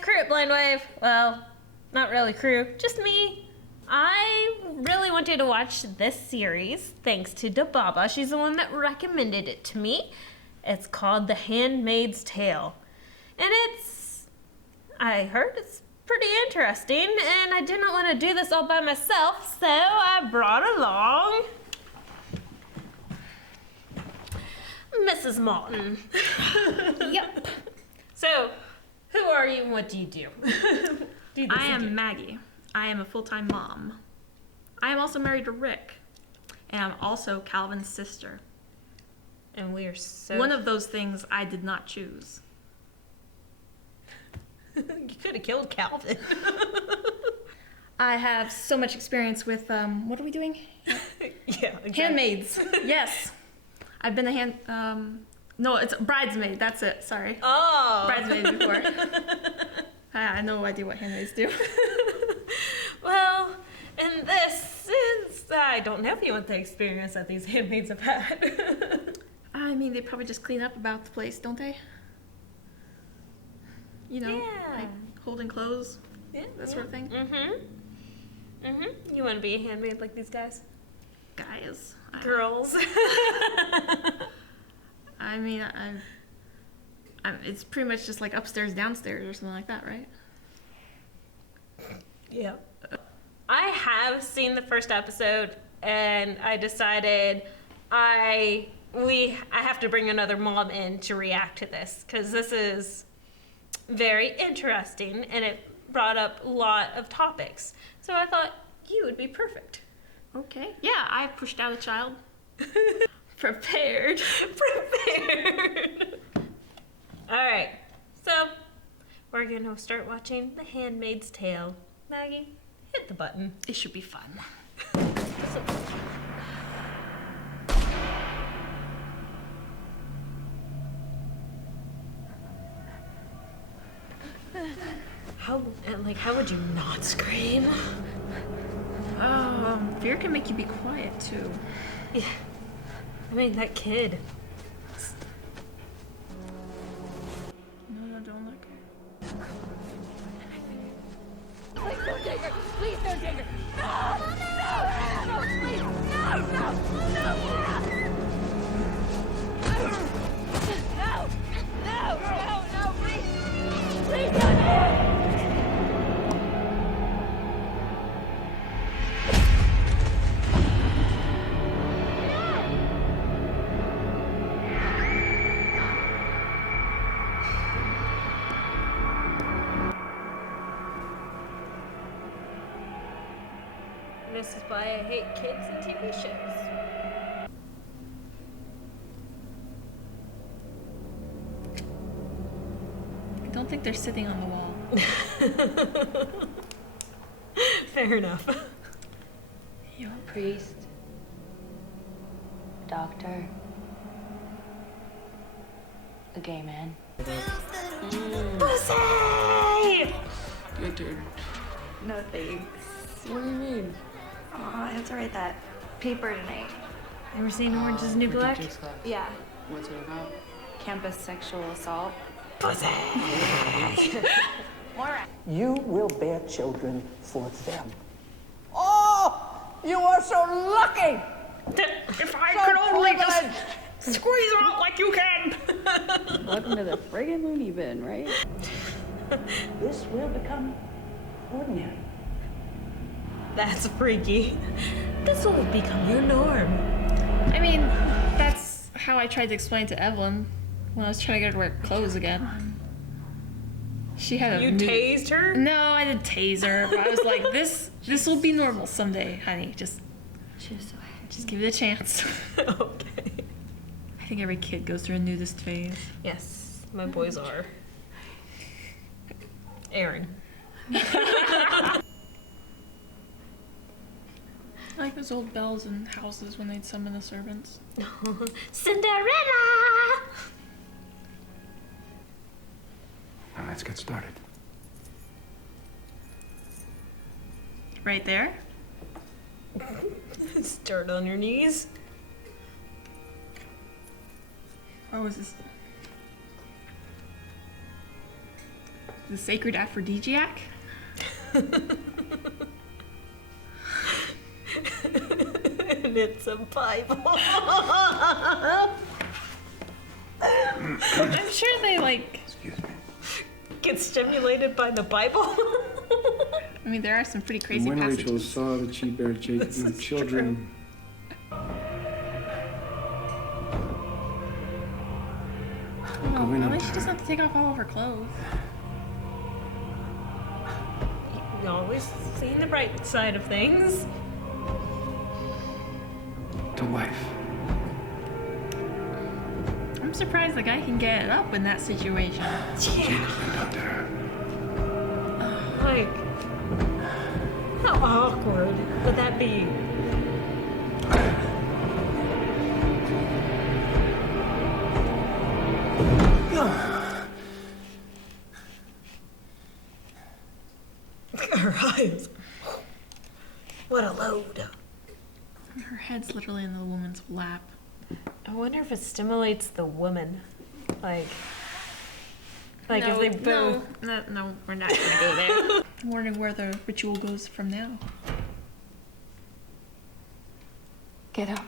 crew at Blind Wave. Well, not really crew, just me. I really wanted to watch this series thanks to Dababa. She's the one that recommended it to me. It's called The Handmaid's Tale. And I heard it's pretty interesting, and I didn't want to do this all by myself, so I brought along Mrs. Malton. Yep. So, who are you and what do you do? I am Maggie. I am a full-time mom. I am also married to Rick, and I'm also Calvin's sister. And we are so... One of those things I did not choose. You could have killed Calvin. I have so much experience with, what are we doing? Yeah, exactly. Handmaids. Yes. I've been a no, it's bridesmaid. That's it. Sorry. Oh. Bridesmaid before. I had no idea what handmaids do. Well, and this is... I don't know if you want the experience that these handmaids have had. I mean, they probably just clean up about the place, don't they? You know, Yeah. like holding clothes, that sort of thing. You want to be a handmaid like these guys? Guys. Girls. I mean, it's pretty much just like upstairs, downstairs or something like that, right? Yeah. I have seen the first episode, and I decided I have to bring another mom in to react to this, because this is very interesting, and it brought up a lot of topics. So I thought you would be perfect. Okay. Yeah, I pushed out a child. Prepared. All right. So we're going to start watching The Handmaid's Tale. Maggie, hit the button. It should be fun. How would you not scream? Fear can make you be quiet too. Yeah. I mean, that kid. No, don't look. Please don't take her! Please don't take her! No! No! Please! No! No! No! No! No! No! No! Please! Please don't take her! This is why I hate kids and TV shows. I don't think they're sitting on the wall. Fair enough. Priest, doctor, a gay man. Pussy! Good dude. No thanks. What do you mean? Oh, I have to write that paper tonight. Ever seen Orange is the New Black? Yeah. What's it about? Campus sexual assault. Pussy! You will bear children for them. Oh, you are so lucky! If I So could only privileged. just squeeze her out like you can! Welcome to the friggin' loony bin, right? This will become ordinary. That's freaky. This will become your norm. I mean, that's how I tried to explain to Evelyn when I was trying to get her to wear clothes again. She had a You tased her? No, I didn't tase her, but I was like, this will be normal someday, honey. Just give it a chance. Okay. I think every kid goes through a nudist phase. Yes, my boys are. Aaron. I like those old bells in houses when they'd summon the servants. Cinderella! Now let's get started. Right there? It's dirt on your knees. Or was this? The sacred aphrodisiac? And it's a Bible. I'm sure they like Excuse me. Get stimulated by the Bible. I mean there are some pretty crazy And when passages. Rachel saw that she bare children, Oh, going at up least to she doesn't her. have to take off all of her clothes. You always seeing the bright side of things. to life. I'm surprised the guy can get it up in that situation. Yeah. Went up to her. Like, how awkward would that be? Her eyes. What a load. Her head's literally in the woman's lap. I wonder if it stimulates the woman. Like no, if they both. no, we're not gonna go there. I'm wondering where the ritual goes from now. Get up.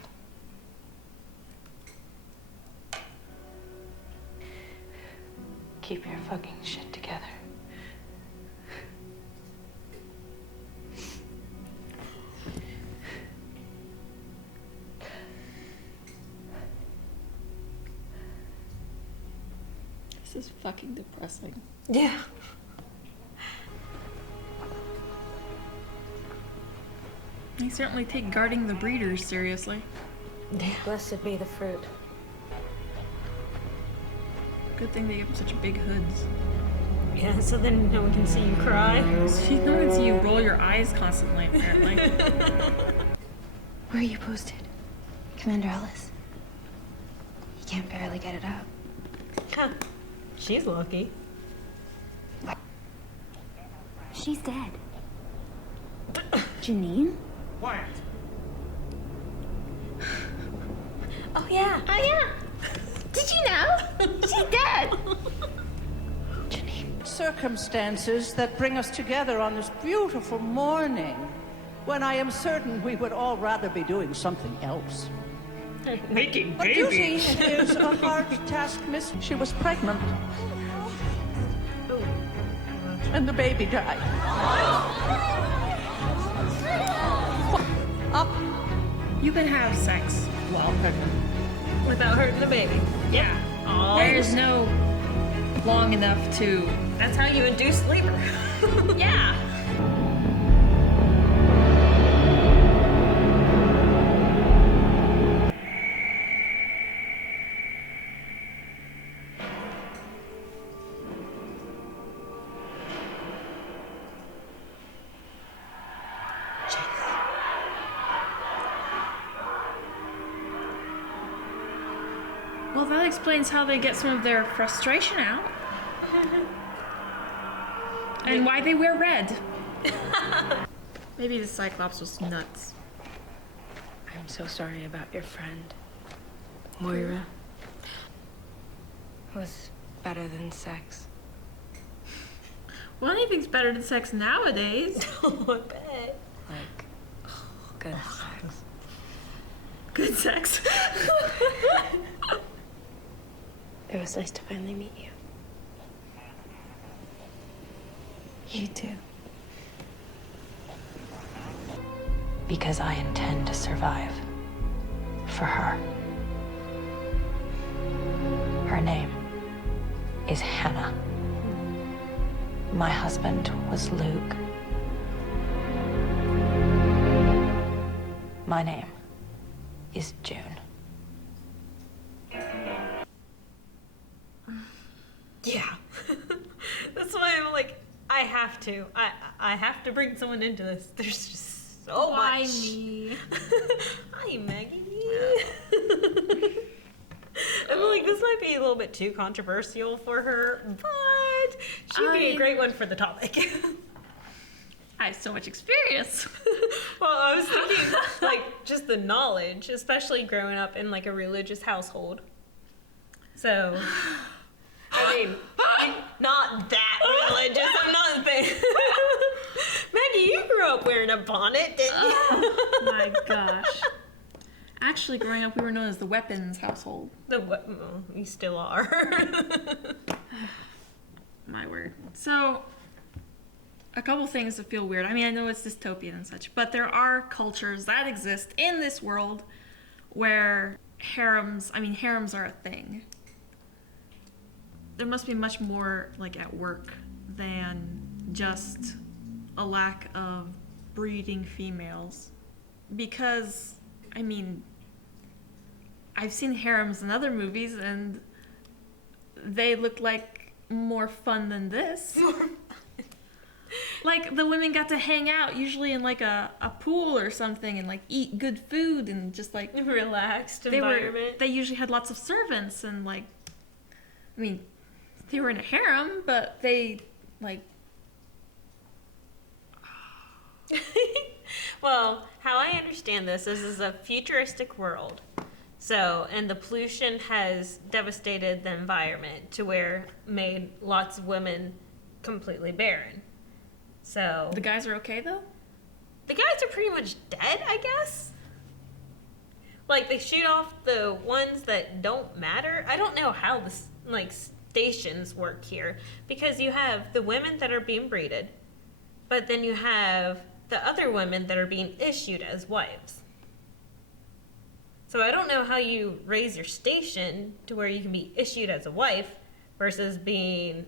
Keep your fucking shit together. This is fucking depressing. Yeah. They certainly take guarding the breeders seriously. Blessed be the fruit. Good thing they give them such big hoods. Yeah, so then no one can see you cry. No one can see you roll your eyes constantly, apparently. Where are you posted? Commander Ellis. He can't barely get it up. Huh. She's lucky. She's dead. Janine? Quiet. Oh yeah. Oh yeah. Did you know? She's dead. Circumstances that bring us together on this beautiful morning, when I am certain we would all rather be doing something else. Making But duty is a hard task, miss. She was pregnant. And the baby died. Up. You can have sex while pregnant. Without hurting the baby. Yeah. Oh, There's no long enough to. that's how you induce labor. Yeah. Well, that explains how they get some of their frustration out. And why they wear red. Maybe the Cyclops was nuts. I'm so sorry about your friend, Moira. It was better than sex. Well, anything's better than sex nowadays. Oh, I bet. Like, good sex. Good sex. It was nice to finally meet you. You too. Because I intend to survive. For her. Her name is Hannah. My husband was Luke. My name is June. Yeah. That's why I'm like, I have to. I have to bring someone into this. There's just so Why much. me? Hi, Maggie. I'm like, this might be a little bit too controversial for her, but she'd be a great one for the topic. I have so much experience. Well, I was thinking, like, just the knowledge, especially growing up in, like, a religious household. So, I mean, not that religious. a bonnet, didn't you? Oh my gosh. Actually, growing up, we were known as the weapons household. We still are. My word. So, a couple things that feel weird. I mean, I know it's dystopian and such, but there are cultures that exist in this world where harems are a thing. There must be much more, like, at work than just a lack of breeding females. Because, I mean, I've seen harems in other movies, and they look like more fun than this. Like, the women got to hang out, usually in, like, a pool or something, and, like, eat good food, and just, like... Relaxed environment. They usually had lots of servants, and, like... I mean, they were in a harem, but they, like... Well, how I understand this is a futuristic world. So, and the pollution has devastated the environment to where made lots of women completely barren. So The guys are okay, though? the guys are pretty much dead, I guess. Like, they shoot off the ones that don't matter. I don't know how the, like, stations work here. Because you have the women that are being breeded, but then you have the other women that are being issued as wives. So I don't know how you raise your station to where you can be issued as a wife versus being,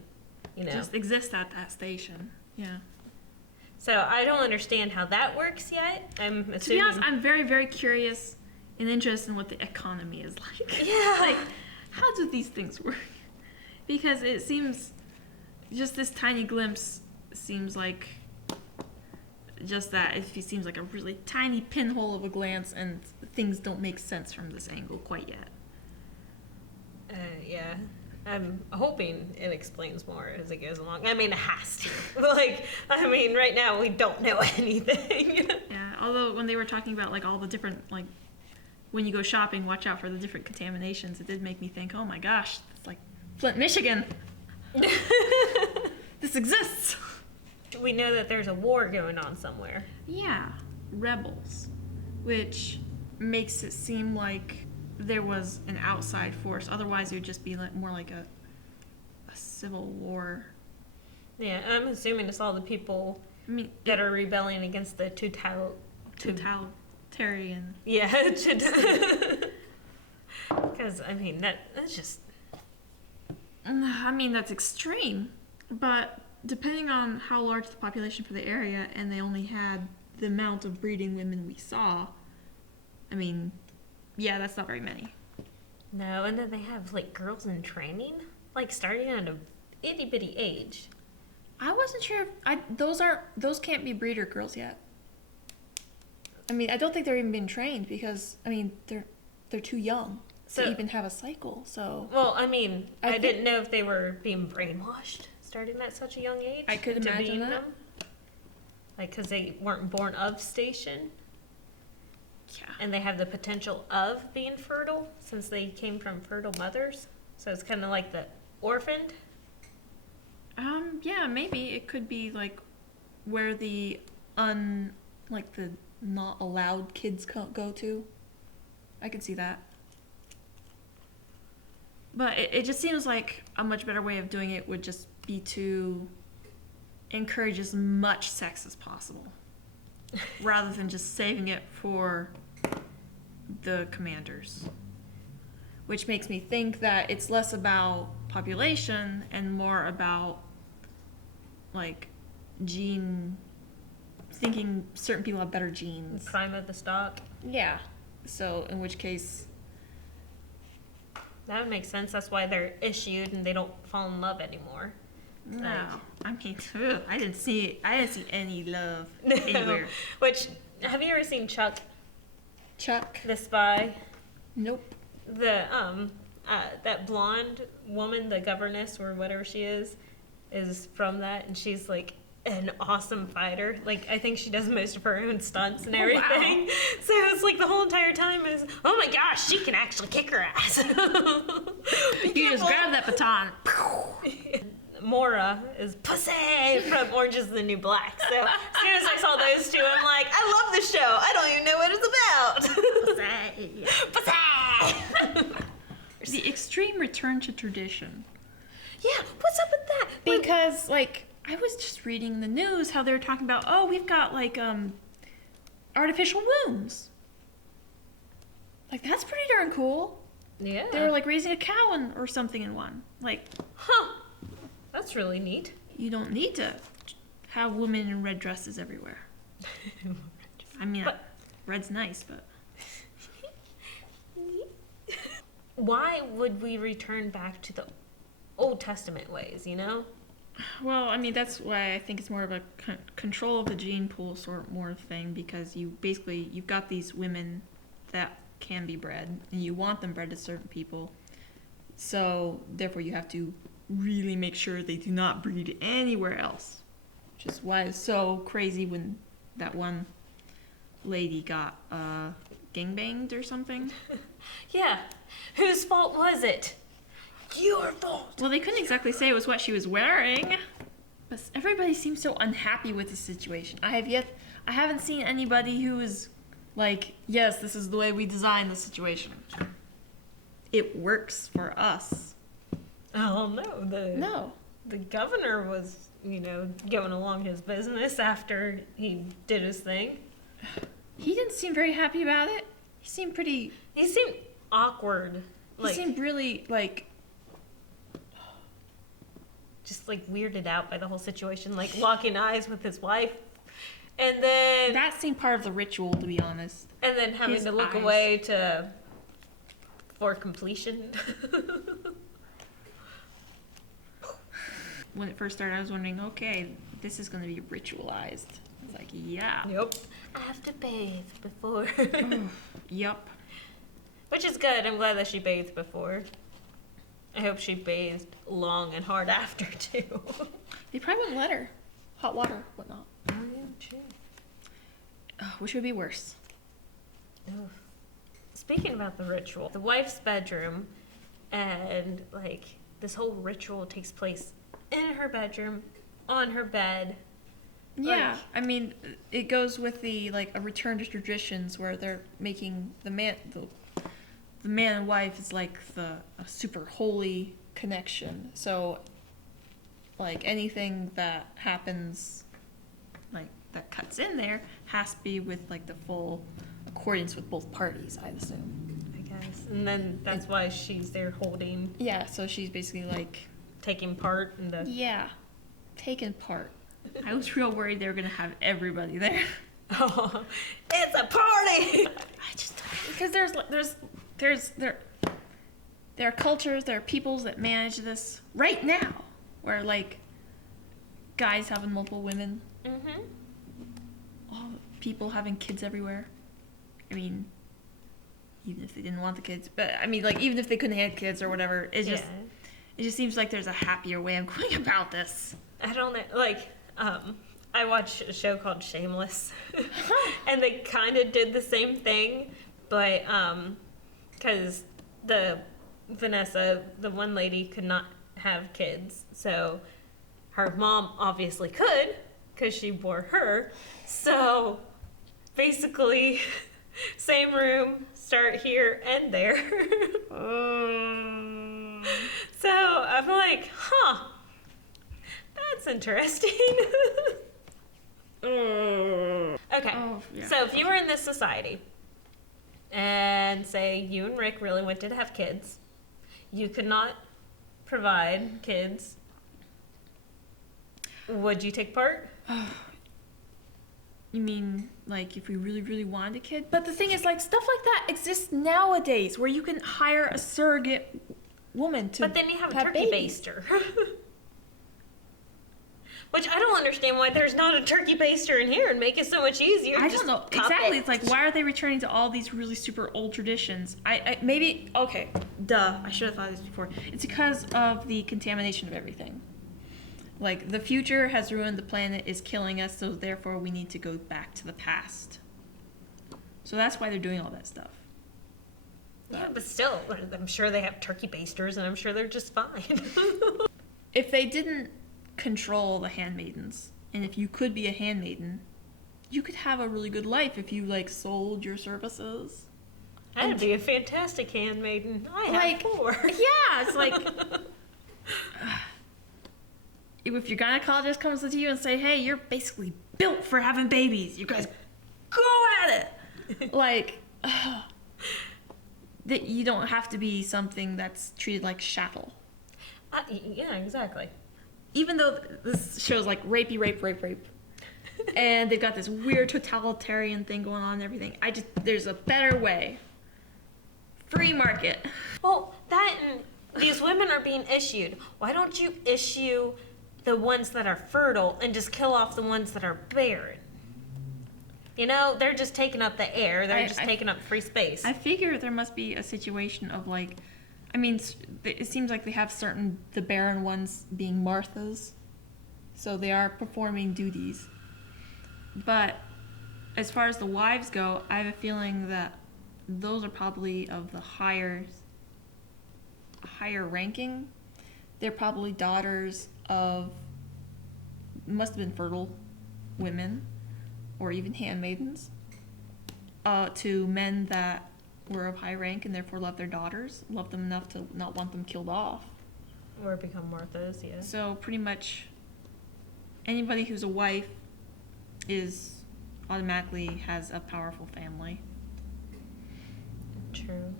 you know. Just exist at that station. Yeah. So I don't understand how that works yet. I'm assuming. To be honest, I'm very, very curious and interested in what the economy is like. Yeah. Like, how do these things work? Because it seems, just this tiny glimpse seems like just that. It seems like a really tiny pinhole of a glance, and things don't make sense from this angle quite yet. Yeah. I'm hoping it explains more as it goes along. I mean, it has to. Like, I mean, right now we don't know anything. Yeah, although when they were talking about, like, all the different, like, when you go shopping, watch out for the different contaminations, it did make me think, oh my gosh, it's like Flint, Michigan. This exists. We know that there's a war going on somewhere. Yeah, rebels, which makes it seem like there was an outside force. Otherwise, it would just be like more like a civil war. Yeah, I'm assuming it's all the people that are rebelling against the totalitarian. Yeah, because I mean that's just. I mean, that's extreme, but depending on how large the population for the area, and they only had the amount of breeding women we saw, I mean, yeah, that's not very many. No, and then they have, like, girls in training, like, starting at a itty-bitty age. I wasn't sure if those can't be breeder girls yet. I mean, I don't think they're even being trained because, I mean, they're too young to even have a cycle, so... Well, I mean, I didn't know if they were being brainwashed starting at such a young age. I could imagine that. Them. Like, because they weren't born of station. Yeah. And they have the potential of being fertile since they came from fertile mothers. So it's kind of like the orphaned. Yeah, maybe it could be like where the the not allowed kids go to. I could see that. But it just seems like a much better way of doing it would just be to encourage as much sex as possible rather than just saving it for the commanders. Which makes me think that it's less about population and more about, like, thinking certain people have better genes. The crime of the stock. Yeah. So, in which case... That would make sense. That's why they're issued and they don't fall in love anymore. No. Like, I mean, I didn't see any love anywhere. Which, have you ever seen Chuck? Chuck? The Spy? Nope. That blonde woman, the governess or whatever she is from that, and she's like an awesome fighter. Like, I think she does most of her own stunts and everything. Wow. So it's like the whole entire time is, oh my gosh, she can actually kick her ass. You just grab that baton. Mora is pussy from Orange is the New Black. So as soon as I saw those two, I'm like, I love this show. I don't even know what it's about. Pussy. Pussy. The extreme return to tradition. Yeah, what's up with that? Because, like, I was just reading the news how they were talking about, oh, we've got, like, artificial wombs. Like, that's pretty darn cool. Yeah. They were, like, raising a cow or something in one. Like, Huh. That's really neat. you don't need to have women in red dresses everywhere. I mean, red's nice, but... Why would we return back to the Old Testament ways, you know? Well, I mean, that's why I think it's more of a control of the gene pool sort more thing, because you've got these women that can be bred, and you want them bred to certain people, so therefore you have to really make sure they do not breed anywhere else, which is why it's so crazy when that one lady got gangbanged or something. Yeah. Whose fault was it? Your fault. Well, they couldn't exactly say it was what she was wearing, but everybody seems so unhappy with the situation. I haven't seen anybody who is like, yes, this is the way we designed the situation. It works for us. Oh no, No. the governor was, going along his business after he did his thing. He didn't seem very happy about it. He seemed awkward. He seemed really, like... just, weirded out by the whole situation, locking eyes with his wife. And then... That seemed part of the ritual, to be honest. And then having His to look eyes. away for completion. When it first started, I was wondering, okay, this is going to be ritualized. It's like, yeah. Yep. I have to bathe before. Yup. Which is good. I'm glad that she bathed before. I hope she bathed long and hard after, too. They probably wouldn't let her. Hot water, whatnot. Oh, yeah, true. Which would be worse. Oof. Speaking about the ritual, the wife's bedroom, and, this whole ritual takes place in her bedroom, on her bed. Yeah, I mean, it goes with the, a return to traditions where they're making the man and wife is a super holy connection. So, anything that happens, that cuts in there has to be with, the full accordance with both parties, I assume. I guess. And then that's why she's there holding, Yeah, so she's basically taking part in the... yeah, taking part. I was real worried they were gonna have everybody there. Oh, it's a party! I just because there are cultures, there are peoples that manage this right now, where guys having multiple women, Mm-hmm. all people having kids everywhere. I mean, even if they didn't want the kids, but I mean, even if they couldn't have kids or whatever, it just seems like there's a happier way of going about this. I don't know, I watched a show called Shameless, and they kind of did the same thing, but, because Vanessa, the one lady, could not have kids, so her mom obviously could, because she bore her, so basically, same room, start here and there. So I'm like, huh, that's interesting. Okay, Oh, yeah. so if you were in this society, and say you and Rick really wanted to have kids, you could not provide kids, would you take part? You mean, if we really, really wanted a kid? But the thing is, stuff like that exists nowadays, where you can hire a surrogate woman to But then you have a turkey babies. baster. Which I don't understand why there's not a turkey baster in here and make it so much easier. I Just don't know. pop Exactly. it. It's why are they returning to all these really super old traditions? Maybe, okay, duh. I should have thought of this before. It's because of the contamination of everything. The future has ruined the planet, is killing us, so therefore we need to go back to the past. So that's why they're doing all that stuff. Yeah, but still, I'm sure they have turkey basters and I'm sure they're just fine. If they didn't control the handmaidens. And if you could be a handmaiden, you could have a really good life if you like sold your services. I'd be a fantastic handmaiden. I Like, have 4. Yeah, it's like if your gynecologist comes to you and say, "Hey, you're basically built for having babies. You guys go at it." Like that you don't have to be something that's treated like chattel. Yeah, exactly. Even though this show's like rape, and they've got this weird totalitarian thing going on and everything, there's a better way. Free market. Well, that and these women are being issued. Why don't you issue the ones that are fertile and just kill off the ones that are barren? You know, they're just taking up the air. They're just taking up free space. I figure there must be a situation of like, I mean, it seems like they have the barren ones being Marthas, so they are performing duties. But as far as the wives go, I have a feeling that those are probably of the higher ranking. They're probably daughters of, must have been fertile women, or even handmaidens, to men that were of high rank and therefore loved their daughters, loved them enough to not want them killed off. Or become Marthas, yeah. So pretty much anybody who's a wife automatically has a powerful family. True.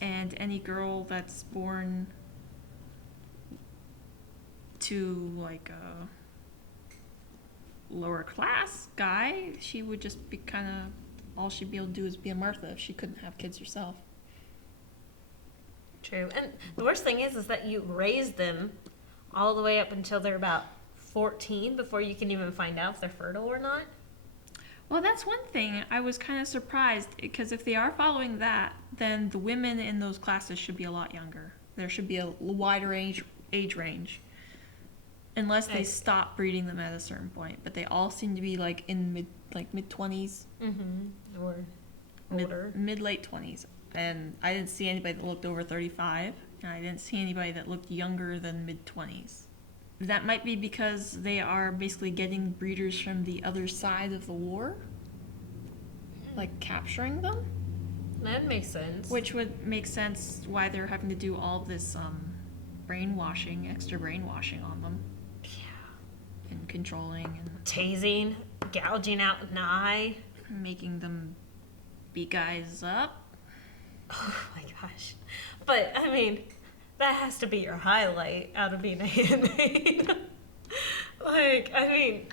And any girl that's born to like a lower class guy, she would just be kind of, all she'd be able to do is be a Martha if she couldn't have kids herself. True. And the worst thing is that you raise them all the way up until they're about 14 before you can even find out if they're fertile or not. Well, that's one thing. I was kind of surprised because if they are following that, then the women in those classes should be a lot younger. There should be a wider age range. Unless they stop breeding them at a certain point, but they all seem to be like in mid 20s, Or older, mid late 20s, and I didn't see anybody that looked over 35, and I didn't see anybody that looked younger than mid 20s. That might be because they are basically getting breeders from the other side of the war, like capturing them. That makes sense. Which would make sense why they're having to do all this extra brainwashing on them. And controlling and tasing, gouging out an eye, making them beat guys up. Oh my gosh. But I mean, that has to be your highlight out of being a handmaid. Like, I mean,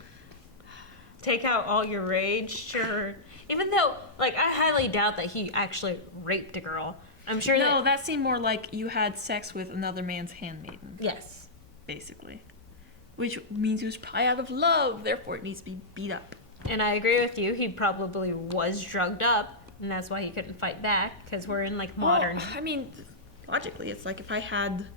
take out all your rage, sure. Even though, like, I highly doubt that he actually raped a girl. I'm sure that seemed more like you had sex with another man's handmaiden. Yes. Basically. Which means it was probably out of love, therefore it needs to be beat up. And I agree with you, he probably was drugged up, and that's why he couldn't fight back, because we're in, like, modern... Well, I mean, logically, it's like if I had...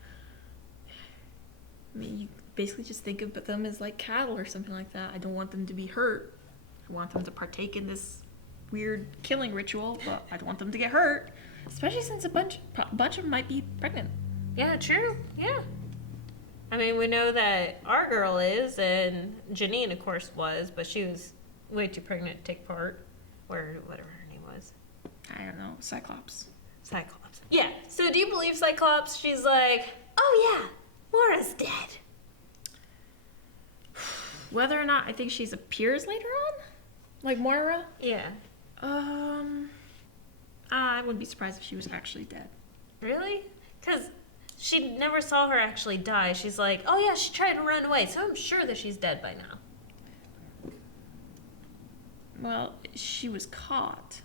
I mean, you basically just think of them as, like, cattle or something like that. I don't want them to be hurt. I want them to partake in this weird killing ritual, but I don't want them to get hurt. Especially since a bunch of them might be pregnant. Yeah, true. Yeah. I mean, we know that our girl is, and Janine, of course, was, but she was way too pregnant to take part, or whatever her name was. I don't know, Cyclops. Yeah, so do you believe Cyclops? She's like, oh yeah, Moira's dead. Whether or not I think she appears later on? Like Moira? Yeah. I wouldn't be surprised if she was actually dead. Really? Because she never saw her actually die. She's like, oh yeah, she tried to run away, so I'm sure that she's dead by now. Well, she was caught.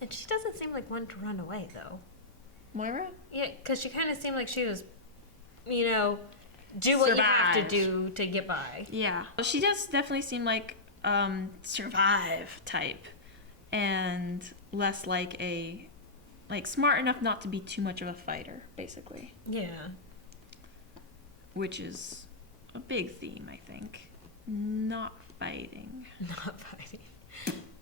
And she doesn't seem like one to run away, though. Moira? Yeah, because she kind of seemed like she was, you know, do what you have to do to get by. Yeah. Well, she does definitely seem like survive type. And less like smart enough not to be too much of a fighter, basically. Yeah. Which is a big theme, I think. Not fighting. Not fighting.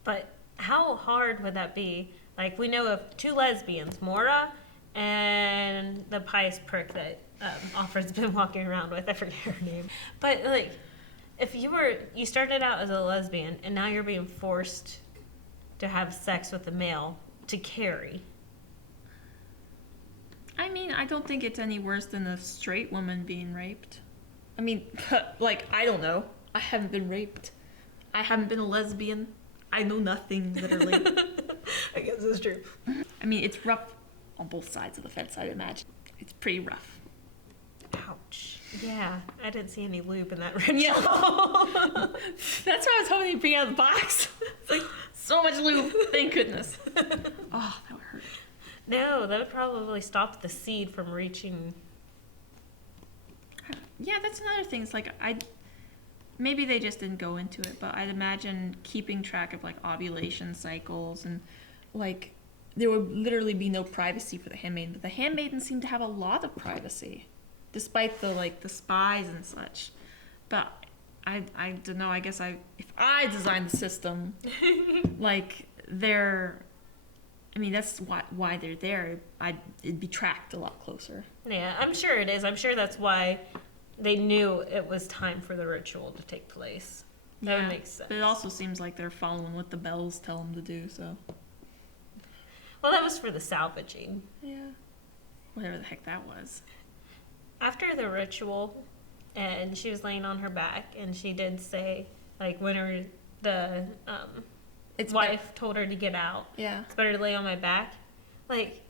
But how hard would that be? Like, we know of 2 lesbians, Moira and the pious prick that Offred's been walking around with. I forget her name. But, like, if you started out as a lesbian and now you're being forced to have sex with a male to carry. I mean, I don't think it's any worse than a straight woman being raped. I mean, like, I don't know. I haven't been raped. I haven't been a lesbian. I know nothing, literally. I guess that's true. I mean, it's rough on both sides of the fence, I'd imagine. It's pretty rough. Ouch. Yeah, I didn't see any lube in that ritual. Yeah. That's why I was hoping you'd bring out the box. It's like, so much lube. Thank goodness. Oh, that would hurt. No, that would probably stop the seed from reaching. Yeah, that's another thing. It's like, maybe they just didn't go into it, but I'd imagine keeping track of, like, ovulation cycles and, like, there would literally be no privacy for the handmaiden. But the handmaiden seemed to have a lot of privacy, despite the, like, the spies and such. But I don't know. I guess if I designed the system, like, I mean, that's why they're there. It'd be tracked a lot closer. Yeah, I'm sure it is. I'm sure that's why they knew it was time for the ritual to take place. That would make sense. But it also seems like they're following what the bells tell them to do, so. Well, that was for the salvaging. Yeah. Whatever the heck that was. After the ritual, and she was laying on her back, and she did say, like, when the wife told her to get out. Yeah. It's better to lay on my back. Like,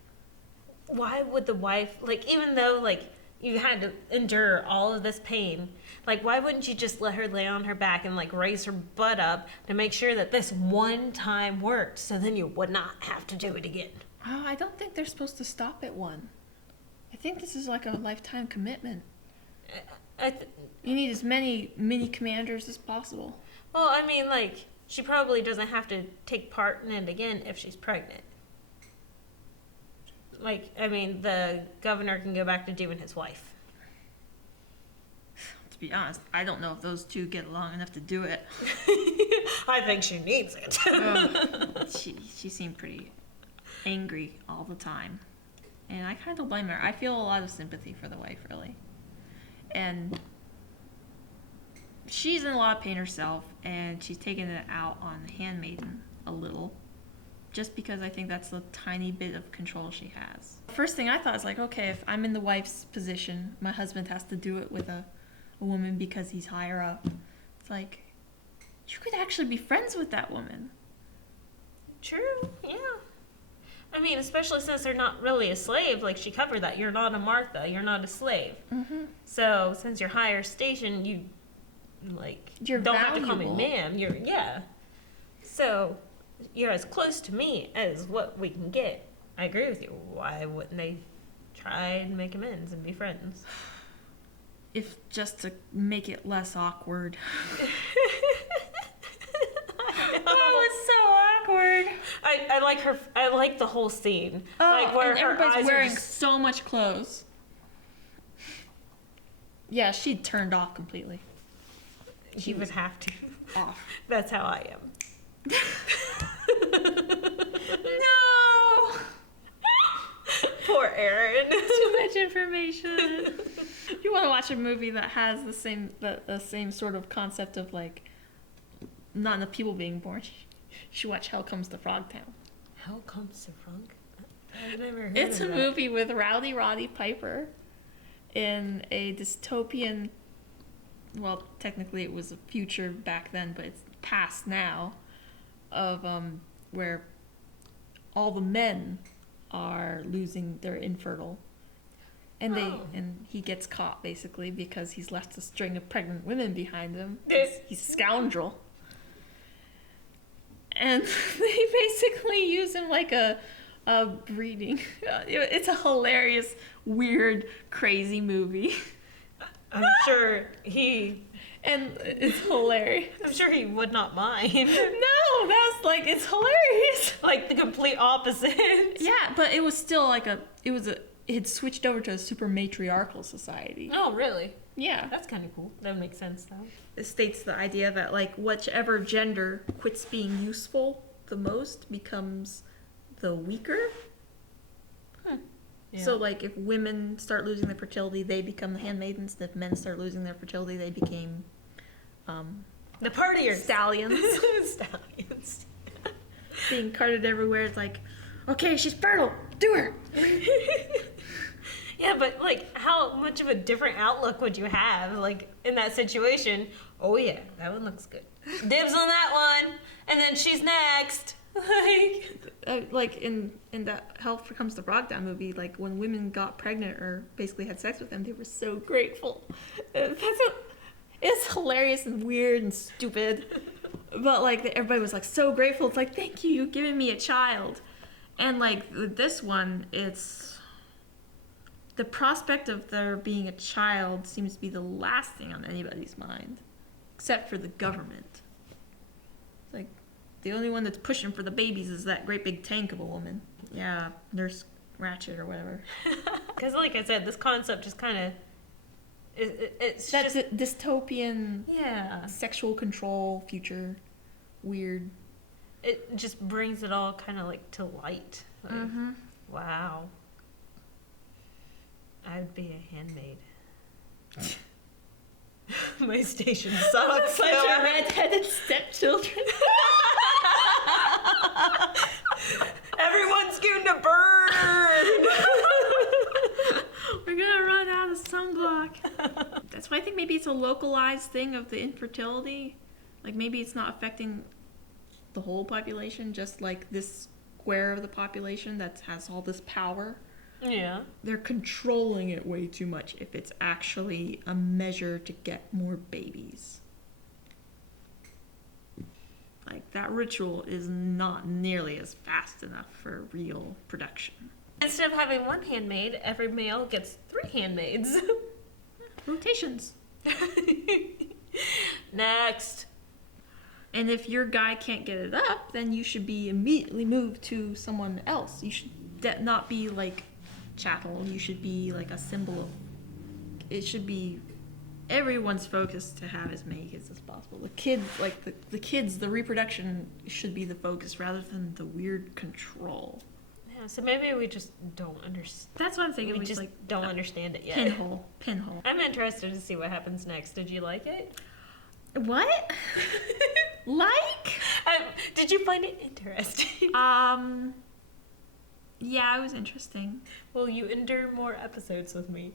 why would the wife, like, even though, like, you had to endure all of this pain, like, why wouldn't you just let her lay on her back and, like, raise her butt up to make sure that this one time worked, so then you would not have to do it again? Oh, I don't think they're supposed to stop at one. I think this is like a lifetime commitment. You need as many mini commanders as possible. Well, I mean, like, she probably doesn't have to take part in it again if she's pregnant. Like, I mean, the governor can go back to doing his wife. To be honest, I don't know if those two get along enough to do it. I think she needs it. She seemed pretty angry all the time. And I kind of don't blame her. I feel a lot of sympathy for the wife, really. And she's in a lot of pain herself, and she's taking it out on the handmaiden a little. Just because I think that's the tiny bit of control she has. First thing I thought is like, okay, if I'm in the wife's position, my husband has to do it with a woman because he's higher up. It's like, you could actually be friends with that woman. True, yeah. I mean, especially since they're not really a slave. Like, she covered that. You're not a Martha. You're not a slave. Mm-hmm. So, since you're higher station, you, like, you're don't valuable. have to call me ma'am. Yeah. So, you're as close to me as what we can get. I agree with you. Why wouldn't they try and make amends and be friends? If just to make it less awkward. Oh, it's so awkward. I like her. I like the whole scene. Oh, like where and her everybody's eyes wearing are just... so much clothes. Yeah, she turned off completely. She would have to. Off. That's how I am. No. Poor Erin. Too much information. You want to watch a movie that has the same sort of concept of like not enough people being born. You should watch Hell Comes to Frogtown. Hell Comes to Frog? I've never heard It's of a that. movie with Rowdy Roddy Piper in a dystopian, well, technically it was a future back then, but it's past now, of where all the men are they're infertile. And and he gets caught basically because he's left a string of pregnant women behind him. He's a scoundrel. And they basically use him like a breeding. It's a hilarious, weird, crazy movie. I'm sure he... And it's hilarious. I'm sure he would not mind. No, that's like, it's hilarious. Like the complete opposite. Yeah, but it was still like it had switched over to a super matriarchal society. Oh, really? Yeah. That's kind of cool. That makes sense, though. It states the idea that, like, whichever gender quits being useful the most becomes the weaker. So, like, if women start losing their fertility, they become the handmaidens. If men start losing their fertility, they became the partiers. stallions. Stallions. Being carted everywhere. It's like, okay, she's fertile. Do her. Yeah, but like, how much of a different outlook would you have, like, in that situation? Oh yeah, that one looks good. Dibs on that one, and then she's next. Like in the Hell Comes the Frog Down movie, like when women got pregnant or basically had sex with them, they were so grateful. It's hilarious and weird and stupid, but like everybody was like so grateful. It's like, thank you, you've given me a child. And like with this one, it's the prospect of there being a child seems to be the last thing on anybody's mind, except for the government. Like, the only one that's pushing for the babies is that great big tank of a woman. Yeah, Nurse Ratched or whatever. Because, like I said, this concept just kind of it's That's just a dystopian, yeah. sexual control future, weird. It just brings it all kind of like to light. Like, wow. I'd be a handmaid. My station sucks. Bunch of redheaded stepchildren. Everyone's going to burn. We're gonna run out of sunblock. That's why I think maybe it's a localized thing of the infertility. Like maybe it's not affecting the whole population, just like this square of the population that has all this power. Yeah. They're controlling it way too much if it's actually a measure to get more babies. Like, that ritual is not nearly as fast enough for real production. Instead of having one handmaid, every male gets 3 handmaids. Rotations. Next. And if your guy can't get it up, then you should be immediately moved to someone else. You should not be like chattel. You should be like a symbol of. It should be everyone's focus to have as many kids as possible. The kids, like the kids, the reproduction should be the focus rather than the weird control. Yeah, so maybe we just don't understand. That's what I'm thinking. We just like don't understand it yet. Pinhole. I'm interested to see what happens next. Did you like it? What? Like? Did you find it interesting? Yeah, it was interesting. Will you endure more episodes with me?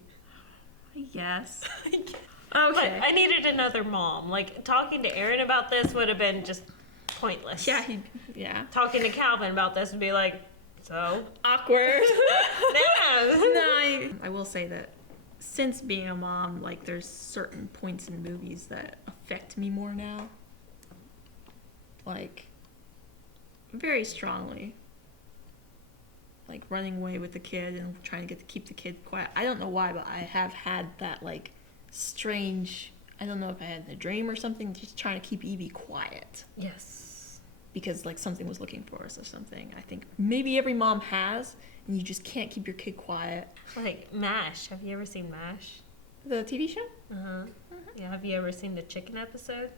Yes. Okay. Okay. I needed another mom. Like, talking to Aaron about this would have been just pointless. Yeah, yeah. Talking to Calvin about this would be like, so? Awkward. Yeah. No, I will say that since being a mom, like, there's certain points in movies that affect me more now. Like, very strongly. Like, running away with the kid and trying to keep the kid quiet. I don't know why, but I have had that, like, strange, I don't know if I had a dream or something, just trying to keep Evie quiet. Yes. Because, like, something was looking for us or something. I think maybe every mom has, and you just can't keep your kid quiet. Like, MASH. Have you ever seen MASH? The TV show? Uh-huh. Yeah, have you ever seen the chicken episode?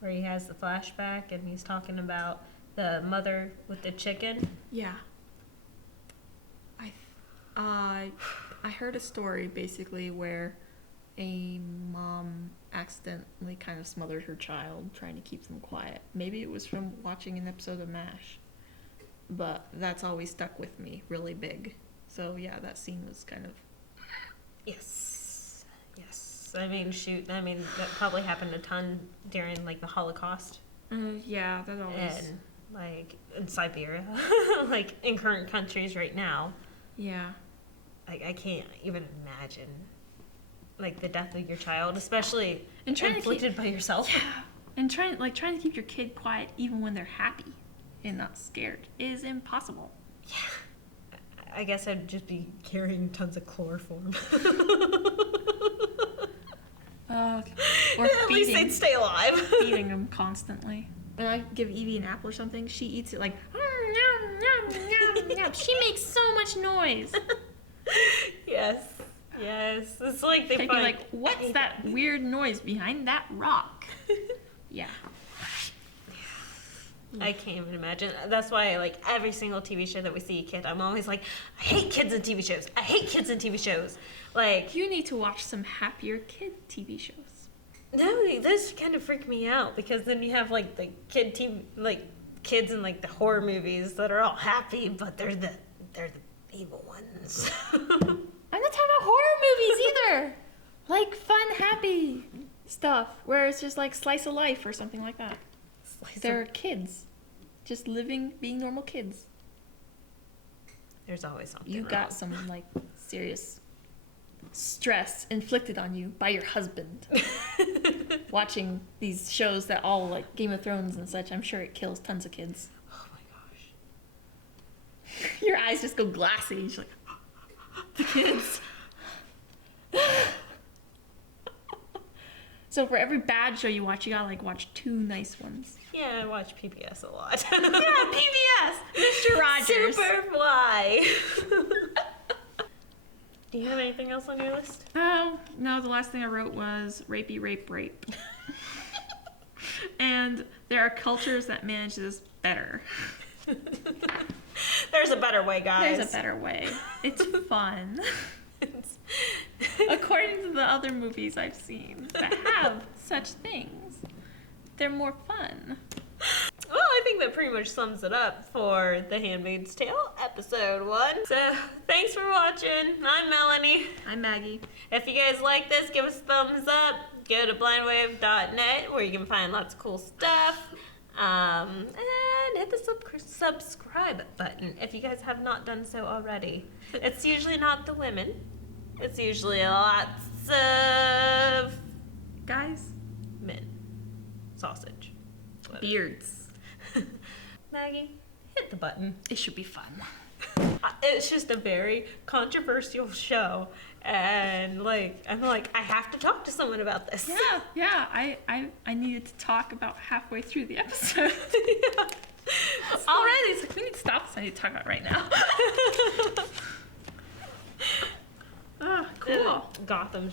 Where he has the flashback and he's talking about the mother with the chicken? Yeah. I heard a story basically where a mom accidentally kind of smothered her child trying to keep them quiet. Maybe it was from watching an episode of MASH. But that's always stuck with me really big. So yeah, that scene was kind of... Yes. Yes. I mean, shoot. I mean, that probably happened a ton during, like, the Holocaust. Yeah, that always... And, like, in Siberia. Like, in current countries right now. Yeah. Like, I can't even imagine, like, the death of your child, especially inflicted by yourself. Yeah. And trying to keep your kid quiet even when they're happy and not scared is impossible. Yeah. I guess I'd just be carrying tons of chloroform. Or at least they'd stay alive. Feeding them constantly. When I give Evie an apple or something, she eats it like, she makes so much noise. Yes. Yes. It's like they They'd find... be like, what's that weird noise behind that rock? Yeah. I can't even imagine. That's why, like, every single TV show that we see a kid, I'm always like, I hate kids in TV shows. I hate kids in TV shows. Like, You need to watch some happier kid TV shows. no, this kind of freak me out because then you have like the kid TV, like kids in like the horror movies that are all happy, but they're the evil ones. I'm not talking about horror movies either. Like fun, happy stuff where it's just like slice of life or something like that. They're kids, just living, being normal kids. There's always something. You got some like serious stress inflicted on you by your husband. Watching these shows that all like Game of Thrones and such, I'm sure it kills tons of kids. Oh my gosh. Your eyes just go glassy. You're just like, the kids. So for every bad show you watch, you gotta like watch 2 nice ones. Yeah, I watch PBS a lot. Yeah, PBS, Mr. Rogers. Superfly. Do you have anything else on your list? Oh, no, the last thing I wrote was rapey, rape, rape. And there are cultures that manage this better. There's a better way, guys. There's a better way. It's fun. According to the other movies I've seen that have such things, they're more fun. Well, I think that pretty much sums it up for The Handmaid's Tale, episode 1. So, thanks for watching. I'm Melanie. I'm Maggie. If you guys like this, give us a thumbs up. Go to blindwave.net where you can find lots of cool stuff. And hit the subscribe button if you guys have not done so already. It's usually not the women. It's usually lots of Guys, men. Sausage. Whatever. beards. Maggie, hit the button. It should be fun. It's just a very controversial show, and like I'm like I have to talk to someone about this. Yeah. I needed to talk about halfway through the episode. Yeah. Already, it's like we need to stop this. I need to talk about it right now. Ah, cool. Gotham